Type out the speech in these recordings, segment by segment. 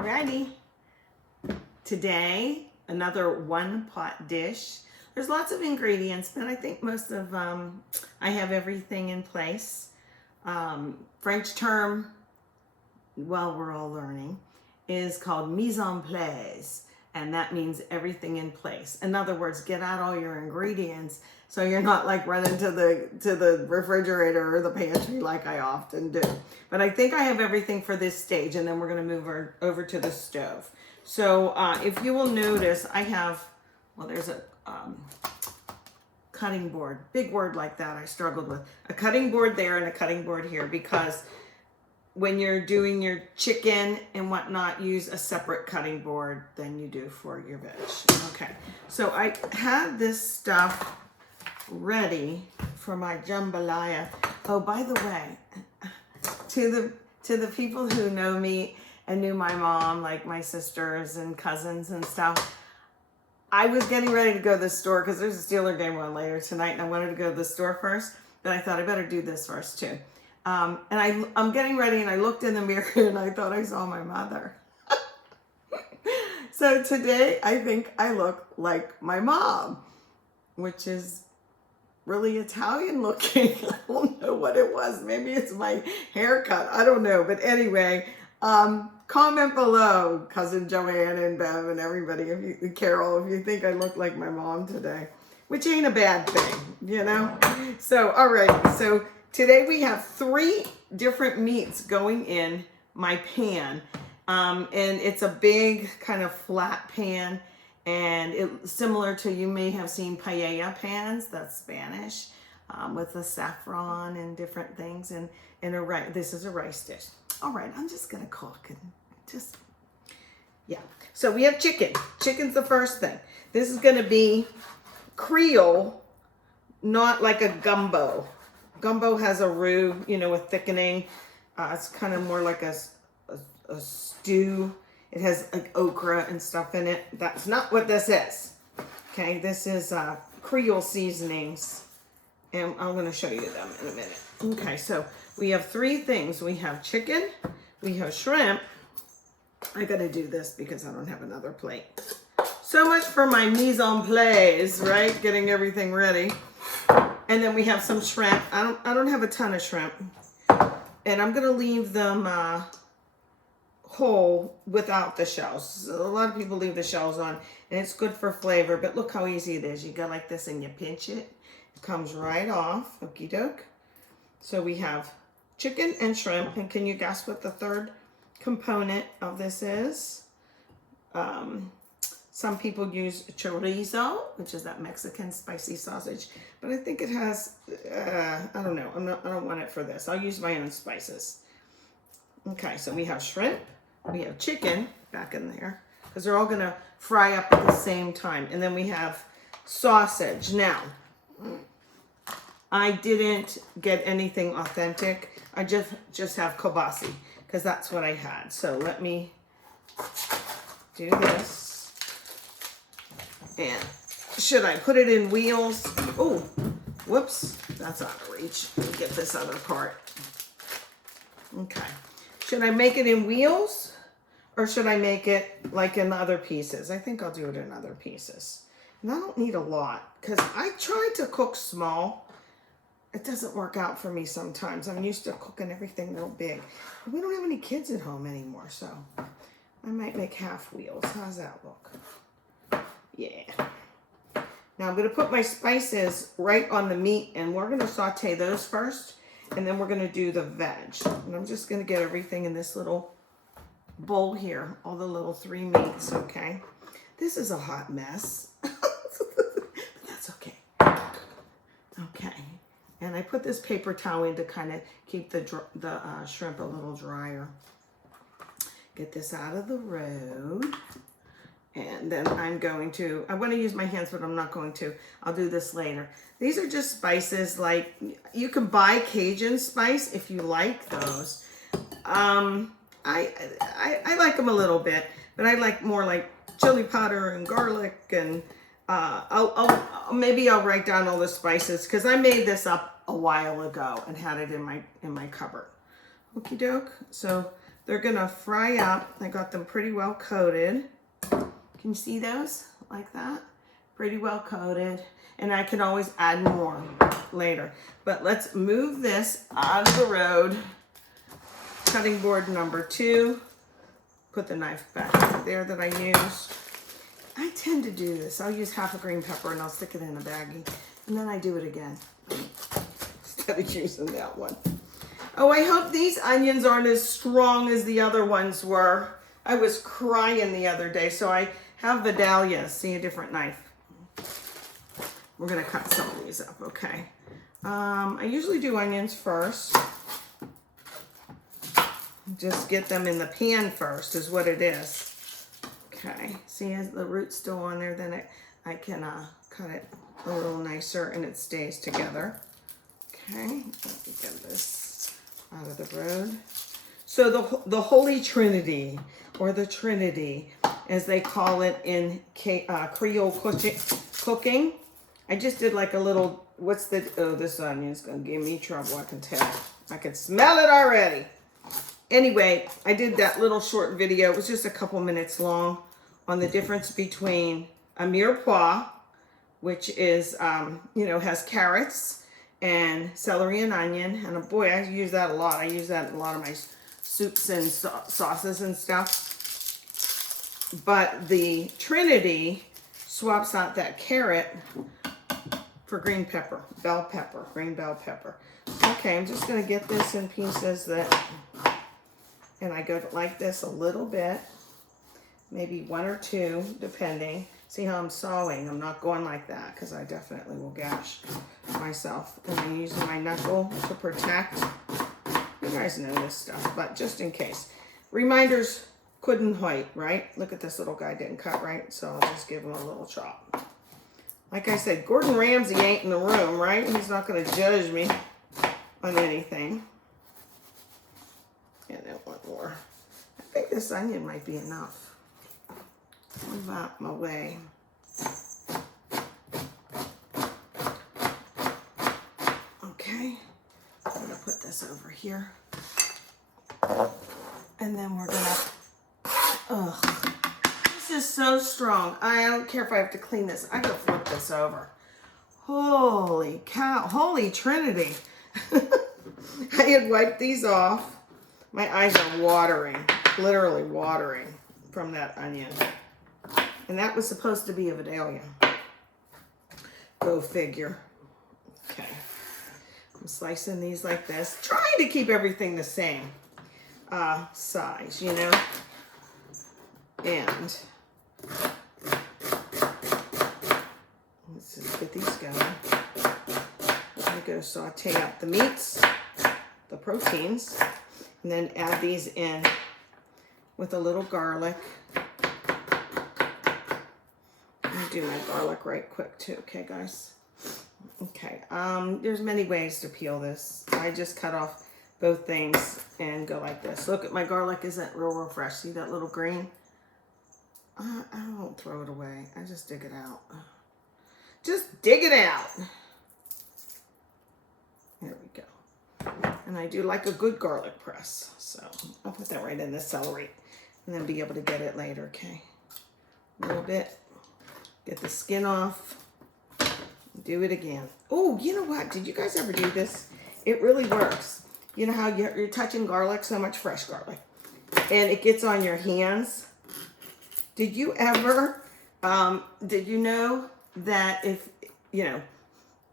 Alrighty. Today, another one pot dish. There's lots of ingredients, but I think most of I have everything in place. French term, well, we're all learning, is called mise en place, and that means everything in place. In other words, get out all your ingredients so you're not like running to the refrigerator or the pantry like I often do. But I think I have everything for this stage, and then we're going to move over to the stove. So if you will notice, I have, well, there's a cutting board. Big word like that I struggled with. A cutting board there and a cutting board here, because when you're doing your chicken and whatnot, use a separate cutting board than you do for your veg. Okay, so I had this stuff ready for my jambalaya. Oh, by the way, to the people who know me and knew my mom, like my sisters and cousins and stuff, I was getting ready to go to the store because there's a Steeler game on later tonight, and I wanted to go to the store first, but I thought I better do this first too. And I'm getting ready, and I looked in the mirror and I thought I saw my mother. So today I think I look like my mom, which is really Italian looking. I don't know what it was. Maybe it's my haircut. I don't know. But anyway, comment below, Cousin Joanne and Bev and everybody, if you, Carol, if you think I look like my mom today, which ain't a bad thing, you know? So, all right. So today we have 3 different meats going in my pan. And it's a big kind of flat pan. And it's similar to, you may have seen paella pans, that's Spanish, with the saffron and different things. And this is a rice dish. All right, I'm just gonna cook and just, yeah. So we have chicken. Chicken's the first thing. This is gonna be Creole, not like a gumbo. Gumbo has a roux, you know, with thickening. It's kind of more like a stew. It has like okra and stuff in it. That's not what this is. Okay, this is Creole seasonings, and I'm going to show you them in a minute. Okay, so we have 3 things. We have chicken, we have shrimp. I got to do this because I don't have another plate. So much for my mise en place, right? Getting everything ready. And then we have some shrimp. I don't have a ton of shrimp, and I'm going to leave them whole without the shells. A lot of people leave the shells on, and it's good for flavor, but look how easy it is. You go like this and you pinch it. It comes right off. Okie doke. So we have chicken and shrimp, and can you guess what the third component of this is? Some people use chorizo, which is that Mexican spicy sausage, but I think it has, I don't know. I don't want it for this. I'll use my own spices. Okay, so we have shrimp. We have chicken back in there because they're all going to fry up at the same time. And then we have sausage. Now, I didn't get anything authentic. I just have kibasi because that's what I had. So let me do this. And should I put it in wheels? Oh, whoops. That's out of reach. Let me get this out of the cart. Okay. Should I make it in wheels, or should I make it like in other pieces? I think I'll do it in other pieces. And I don't need a lot, because I try to cook small. It doesn't work out for me sometimes. I'm used to cooking everything real big. But we don't have any kids at home anymore, so I might make half wheels. How's that look? Yeah. Now I'm going to put my spices right on the meat, and we're going to saute those first. And then we're going to do the veg. And I'm just going to get everything in this little bowl here. All the little 3 meats, okay? This is a hot mess. But that's okay. Okay. And I put this paper towel in to kind of keep the shrimp a little drier. Get this out of the road. And then I want to use my hands, but I'm not going to. I'll do this later. These are just spices, like, you can buy Cajun spice if you like those. I like them a little bit, but I like more like chili powder and garlic, and maybe I'll write down all the spices, because I made this up a while ago and had it in my cupboard. Okie doke. So they're gonna fry up. I got them pretty well coated. Can you see those? Like that? Pretty well coated. And I can always add more later. But let's move this out of the road. Cutting board number 2. Put the knife back there that I used. I tend to do this. I'll use half a green pepper and I'll stick it in a baggie. And then I do it again. Instead of using that one. Oh, I hope these onions aren't as strong as the other ones were. I was crying the other day, so I have Vidalia. See, a different knife. We're gonna cut some of these up, okay? I usually do onions first. Just get them in the pan first is what it is. Okay, see as the root's still on there, then I can cut it a little nicer and it stays together. Okay, let me get this out of the road. So the Holy Trinity, or the Trinity, as they call it in Creole cooking. I just did like a little, this onion's gonna give me trouble, I can tell. I can smell it already. Anyway, I did that little short video. It was just a couple minutes long on the difference between a mirepoix, which is, has carrots and celery and onion. And boy, I use that a lot. I use that in a lot of my soups and sauces and stuff. But the Trinity swaps out that carrot for green pepper, green bell pepper. Okay, I'm just gonna get this in pieces and I go like this a little bit, maybe 1 or 2, depending. See how I'm sawing? I'm not going like that because I definitely will gash myself. And I'm using my knuckle to protect. You guys know this stuff, but just in case. Reminders couldn't hurt, right? Look at this little guy didn't cut right, so I'll just give him a little chop. Like I said, Gordon Ramsay ain't in the room, right? He's not going to judge me on anything. And then one more. I think this onion might be enough. Move out my way. Okay. I'm going to put this over here. And then we're going to... This is so strong. I don't care if I have to clean this. I go flip this over. Holy cow. Holy Trinity. I had wiped these off. My eyes are watering, literally watering from that onion. And that was supposed to be a Vidalia. Go figure. Okay. I'm slicing these like this, trying to keep everything the same size, you know. And let's just get these going. I'm going to saute up the meats, the proteins, and then add these in with a little garlic. Let me do my garlic right quick too, okay guys? Okay, there's many ways to peel this. I just cut off both things and go like this. Look at my garlic isn't real fresh. See that little green? I won't throw it away. I just dig it out. Just dig it out. There we go. And I do like a good garlic press. So I'll put that right in the celery and then be able to get it later, okay? A little bit. Get the skin off. Do it again. Oh, you know what? Did you guys ever do this? It really works. You know how you're touching garlic, so much fresh garlic, and it gets on your hands? Did you ever, did you know that if,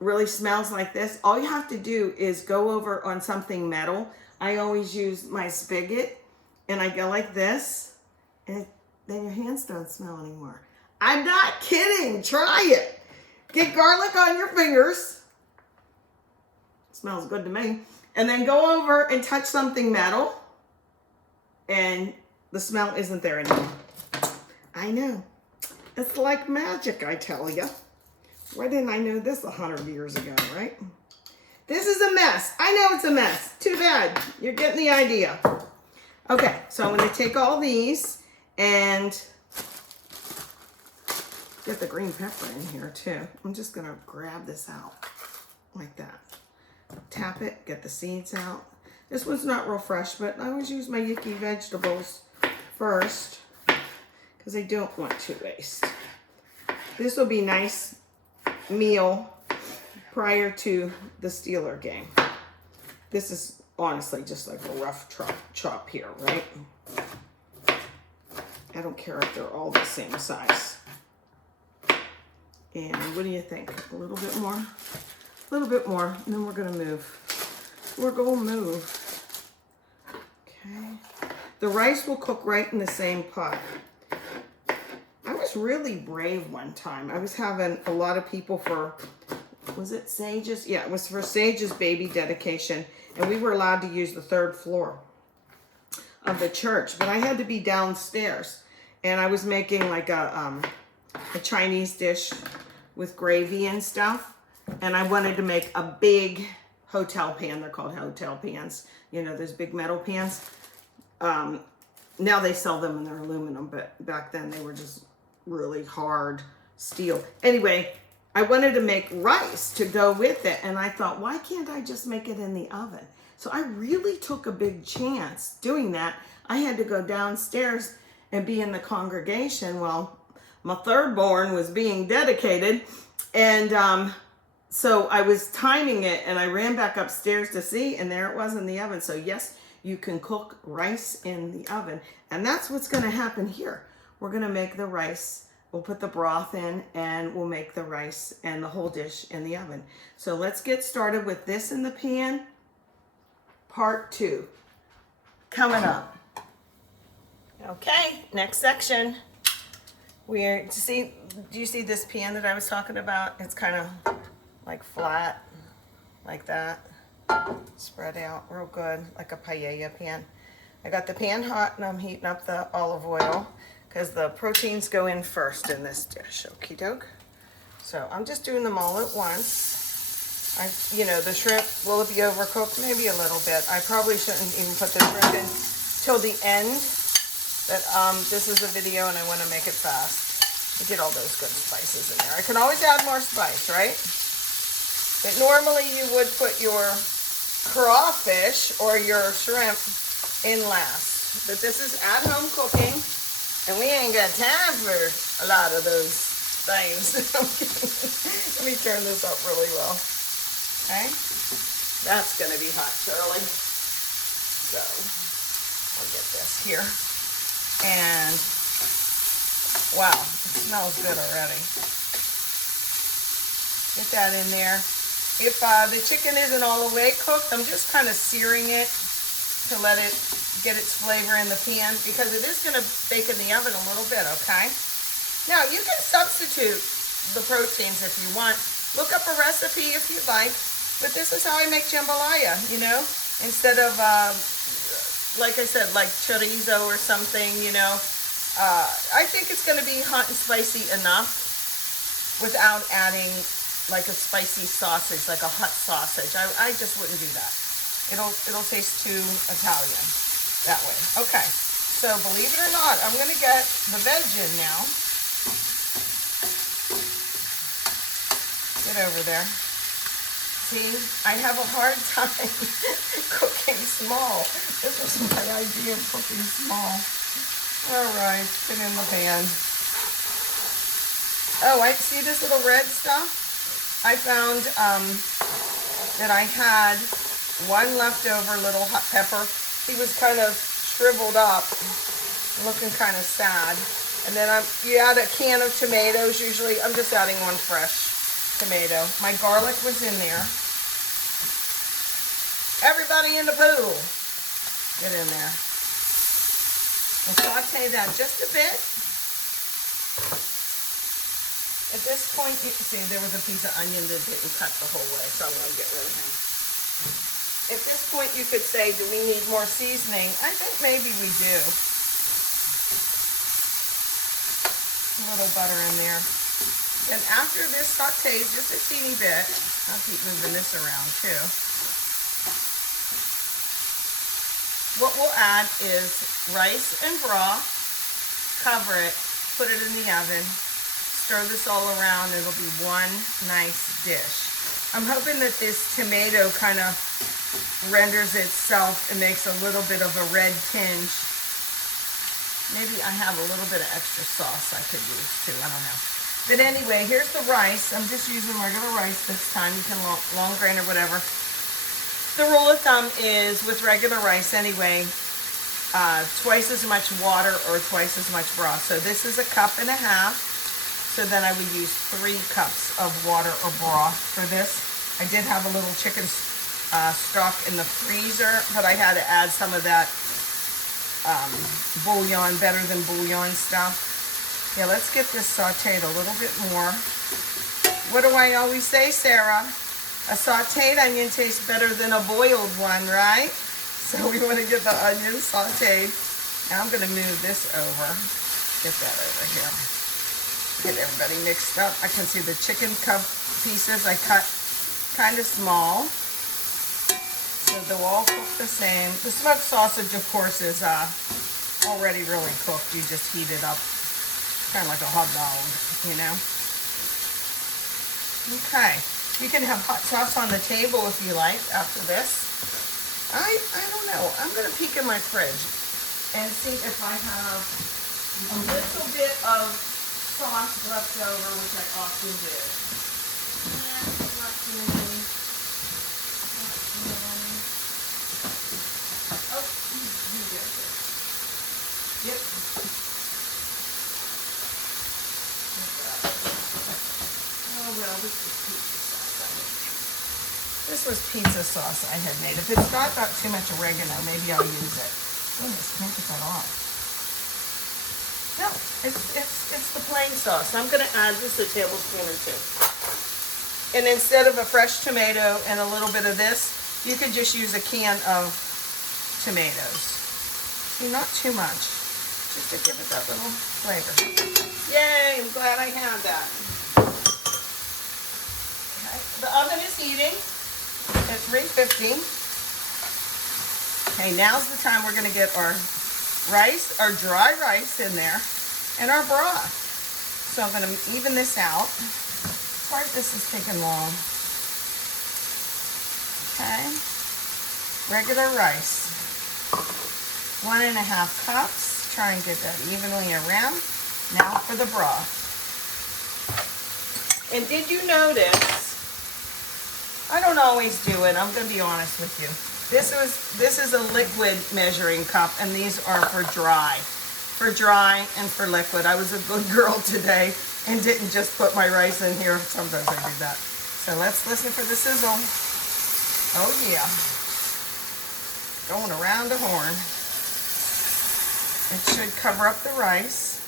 really smells like this, all you have to do is go over on something metal. I always use my spigot, and I go like this, and then your hands don't smell anymore. I'm not kidding. Try it. Get garlic on your fingers. It smells good to me. And then go over and touch something metal, and the smell isn't there anymore. I know. It's like magic, I tell you. Why didn't I know this 100 years ago, right? This is a mess. I know it's a mess. Too bad. You're getting the idea. Okay, so I'm going to take all these and get the green pepper in here too. I'm just going to grab this out like that. Tap it, get the seeds out. This one's not real fresh, but I always use my yucky vegetables first because I don't want to waste. This will be nice meal prior to the Steeler game. This is honestly just like a rough chop here, right? I don't care if they're all the same size. And what do you think? A little bit more? A little bit more, and then we're gonna move. We're gonna move. Okay. The rice will cook right in the same pot. I was really brave one time. I was having a lot of people for, was it Sage's? Yeah, it was for Sage's baby dedication, and we were allowed to use the 3rd floor of the church, but I had to be downstairs, and I was making like a Chinese dish with gravy and stuff, and I wanted to make a big hotel pan. They're called hotel pans. You know, those big metal pans. Now they sell them and they're aluminum, but back then they were just really hard steel. Anyway, I wanted to make rice to go with it, and I thought, why can't I just make it in the oven? So I really took a big chance doing that. I had to go downstairs and be in the congregation while my 3rd born was being dedicated, and so I was timing it, and I ran back upstairs to see, and there it was in the oven. So yes, you can cook rice in the oven, and that's what's going to happen here. We're going to make the rice. We'll put the broth in, and we'll make the rice and the whole dish in the oven. So let's get started with this in the pan. Part 2 coming up. Okay, next section. Do you see this pan that I was talking about? It's kind of like flat, like that. Spread out real good, like a paella pan. I got the pan hot, and I'm heating up the olive oil because the proteins go in first in this dish. Okie doke. So I'm just doing them all at once. The shrimp, will it be overcooked? Maybe a little bit. I probably shouldn't even put the shrimp in till the end. But this is a video and I want to make it fast. I did all those good spices in there. I can always add more spice, right? But normally you would put your crawfish or your shrimp in last. But this is at-home cooking, and we ain't got time for a lot of those things. Let me turn this up really well. Okay? That's going to be hot, Shirley. So, I'll get this here. And, wow, it smells good already. Get that in there. If the chicken isn't all the way cooked, I'm just kind of searing it to let it get its flavor in the pan, because it is going to bake in the oven a little bit, okay? Now, you can substitute the proteins if you want. Look up a recipe if you'd like. But this is how I make jambalaya, instead of, like I said, like chorizo or something, I think it's going to be hot and spicy enough without adding like a spicy sausage, like a hot sausage. I just wouldn't do that. It'll taste too Italian that way. Okay, so believe it or not, I'm going to get the veg in now. Get over there. See, I have a hard time cooking small. This was my idea of cooking small. All right, put in the pan. Oh, I see this little red stuff? I found that I had one leftover little hot pepper. He was kind of shriveled up, looking kind of sad. And then you add a can of tomatoes. Usually, I'm just adding one fresh tomato. My garlic was in there. Everybody in the pool, get in there. And saute that just a bit. At this point, you see there was a piece of onion that didn't cut the whole way, so I'm going to get rid of him. At this point, you could say, do we need more seasoning? I think maybe we do. A little butter in there. And after this sautés just a teeny bit, I'll keep moving this around too. What we'll add is rice and broth, cover it, put it in the oven, stir this all around, and it'll be one nice dish. I'm hoping that this tomato kind of renders itself, it makes a little bit of a red tinge. Maybe I have a little bit of extra sauce I could use too, I don't know. But anyway, here's the rice. I'm just using regular rice this time. You can long grain or whatever. The rule of thumb is with regular rice anyway, twice as much water or twice as much broth. So this is 1.5 cups. So then I would use 3 cups of water or broth for this. I did have a little chicken stock in the freezer, but I had to add some of that bouillon, better than bouillon stuff. Yeah, let's get this sauteed a little bit more. What do I always say, Sarah? A sauteed onion tastes better than a boiled one, right? So we want to get the onion sauteed. Now I'm going to move this over. Get that over here. Get everybody mixed up. I can see the chicken cup pieces I cut kind of small. So they'll all cook the same. The smoked sausage, of course, is already really cooked. You just heat it up. Kind of like a hot dog, you know. Okay, you can have hot sauce on the table if you like after this. I don't know. I'm gonna peek in my fridge and see if I have a little bit of sauce left over, which I often do. Not too many. Not too many. Oh, there's it. Yep. Well, this was pizza sauce I had made. This was pizza sauce I had made. If it's got too much oregano, maybe I'll use it. Goodness, can't get that off. No, it's the plain sauce. I'm going to add just a tablespoon or 2. And instead of a fresh tomato and a little bit of this, you could just use a can of tomatoes. See, not too much, just to give it that little flavor. Yay, I'm glad I had that. The oven is heating at 350. Okay, now's the time we're going to get our rice, our dry rice in there, and our broth. So I'm going to even this out. Sorry if this is taking long. Okay, regular rice. 1.5 cups. Try and get that evenly around. Now for the broth. And did you notice? I don't always do it. I'm going to be honest with you. This is a liquid measuring cup, and these are for dry and for liquid. I was a good girl today and didn't just put my rice in here. Sometimes I do that. So let's listen for the sizzle. Oh yeah, going around the horn. It should cover up the rice.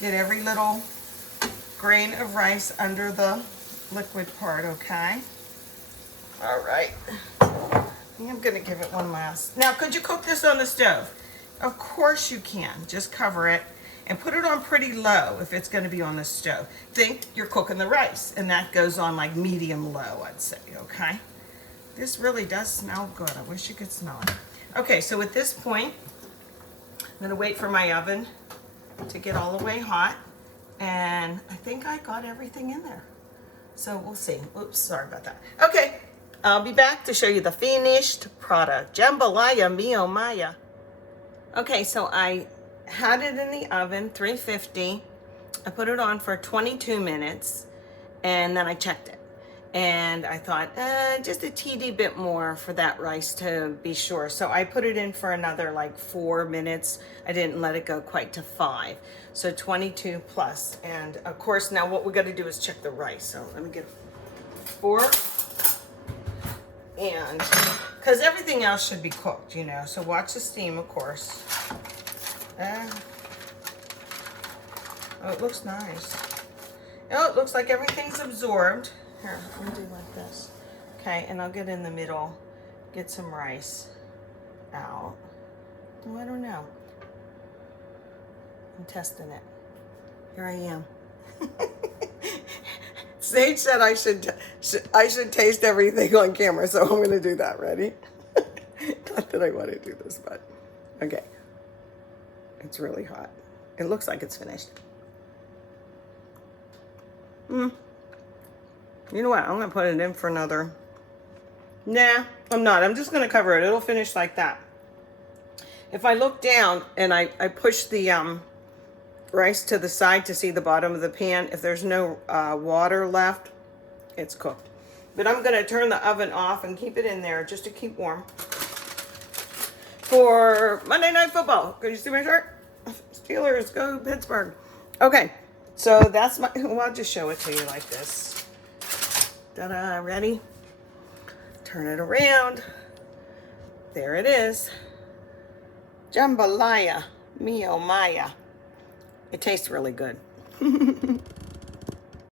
Get every little grain of rice under the liquid part, okay? All right. I'm gonna give it one last. Now, could you cook this on the stove? Of course you can. Just cover it and put it on pretty low if it's gonna be on the stove. Think you're cooking the rice, and that goes on like medium low, I'd say, okay? This really does smell good. I wish you could smell it. Okay, so at this point, I'm gonna wait for my oven to get all the way hot, and I think I got everything in there. So we'll see. Oops, sorry about that. Okay, I'll be back to show you the finished product. Jambalaya, mi oMaya. Okay, so I had it in the oven, 350. I put it on for 22 minutes, and then I checked it. And I thought, just a teeny bit more for that rice to be sure. So I put it in for another like 4 minutes. I didn't let it go quite to 5. So 22 plus. And of course, now what we're gonna do is check the rice. So let me get a fork. And, because everything else should be cooked, you know. So watch the steam, of course. Oh, it looks nice. Oh, it looks like everything's absorbed. Here, let me do like this. Okay, and I'll get in the middle, get some rice out. Oh, I don't know. I'm testing it. Here I am. Sage said I should taste everything on camera, so I'm going to do that. Ready? Not that I want to do this, but okay. It's really hot. It looks like it's finished. You know what? I'm going to put it in for another Nah, I'm not. I'm just going to cover it. It'll finish like that. If I look down and I push the rice to the side to see the bottom of the pan, if there's no water left, it's cooked. But I'm going to turn the oven off and keep it in there just to keep warm for Monday Night Football. Can you see my shirt? Steelers, go Pittsburgh. Okay, so that's my, well, I'll just show it to you like this. Ta-da, ready? Turn it around. There it is. Jambalaya, oMaya. It tastes really good.